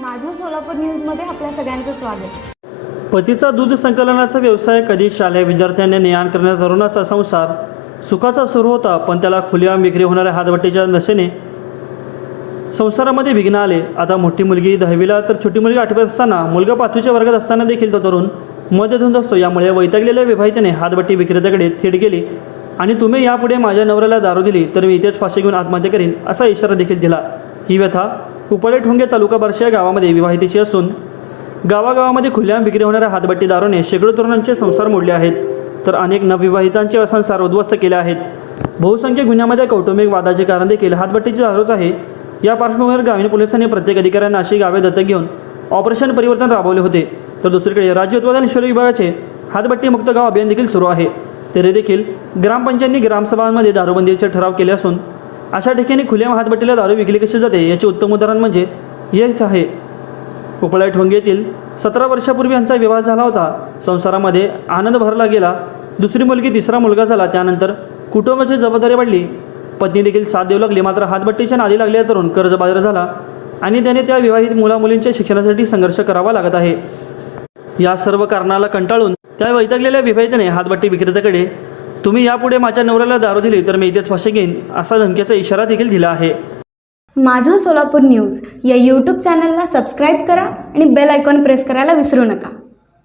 माझं सोलापूर न्यूजमध्ये आपल्या सगळ्यांचं स्वागत. पतीचा दूध संकलनाचा व्यवसाय कधी शालेय विद्यार्थ्यांनी नेआण करण्याचा तरुणाचा संसार सुखाचा सुरू होता पण त्याला खुलेआम विक्री होणाऱ्या हातभट्टीच्या नशेने संसारामध्ये विघ्न आले. आता मोठी मुलगी दहावीला तर छोटी मुलगी आठवीत असताना मुलगा पाचवीच्या वर्गात असताना देखील तो तरुण मध्यधुंद असतो. यामुळे वैतागलेल्या विवाहितेने हातभट्टी विक्रेत्याकडे थेट गेली. आणि तुम्ही यापुढे माझ्या नवऱ्याला दारू दिली तर मी इथेच फाशी घेऊन आत्महत्या करीन असा इशारा देखील दिला. ही व्यथा उपळे ठोंगे तालुका बार्शी या गावामध्ये विवाहितेची असून गावागावामध्ये खुल्या विक्री होणाऱ्या हातभट्टी दारूने शेकडो तरुणांचे संसार मोडले आहेत तर अनेक नवविवाहितांचे संसार उद्ध्वस्त केले आहेत. बहुसंख्य गुन्ह्यामध्ये कौटुंबिक वादाचे कारण देखील हातबट्टीची दारूच आहे. या पार्श्वभूमीवर ग्रामीण पोलिसांनी प्रत्येक अधिकाऱ्यांना अशी गावे दत्तक घेऊन ऑपरेशन परिवर्तन राबवले होते. तर दुसरीकडे राज्य उत्पादन शुल्क विभागाचे हातबट्टी मुक्त गाव अभियान देखील सुरू आहे. तरी देखील ग्रामपंचायतींनी ग्रामसभांमध्ये दारूबंदीचे ठराव केले असून अशा ठिकाणी खुल्या हातबट्टीला दारू विकली कशी जाते याचे उत्तम उदाहरण म्हणजे हेच आहे. उपळा ठोंगेतील सतरा वर्षापूर्वी यांचा विवाह झाला होता. संसारामध्ये आनंद भरला गेला. दुसरी मुलगी तिसरा मुलगा झाला. त्यानंतर कुटुंबाची जबाबदारी वाढली. पत्नी देखील साथ देऊ लागली. मात्र हातबट्टीच्या नादी लागल्या तरुण कर्जबाजार झाला आणि त्याने त्या विवाहित मुलामुलींच्या शिक्षणासाठी संघर्ष करावा लागत आहे. या सर्व कारणाला कंटाळून त्या वैतागलेल्या विवाहितेने हातबट्टी विक्रेत्याकडे तुम्ही यापुढे माझ्या नवऱ्याला दारू दिली तर मी इथेच फाशी घेईन असा धमक्याचा इशारा देखील दिला आहे. माझं सोलापूर न्यूज या यूट्यूब चॅनलला सबस्क्राईब करा आणि बेल आयकॉन प्रेस करायला विसरू नका.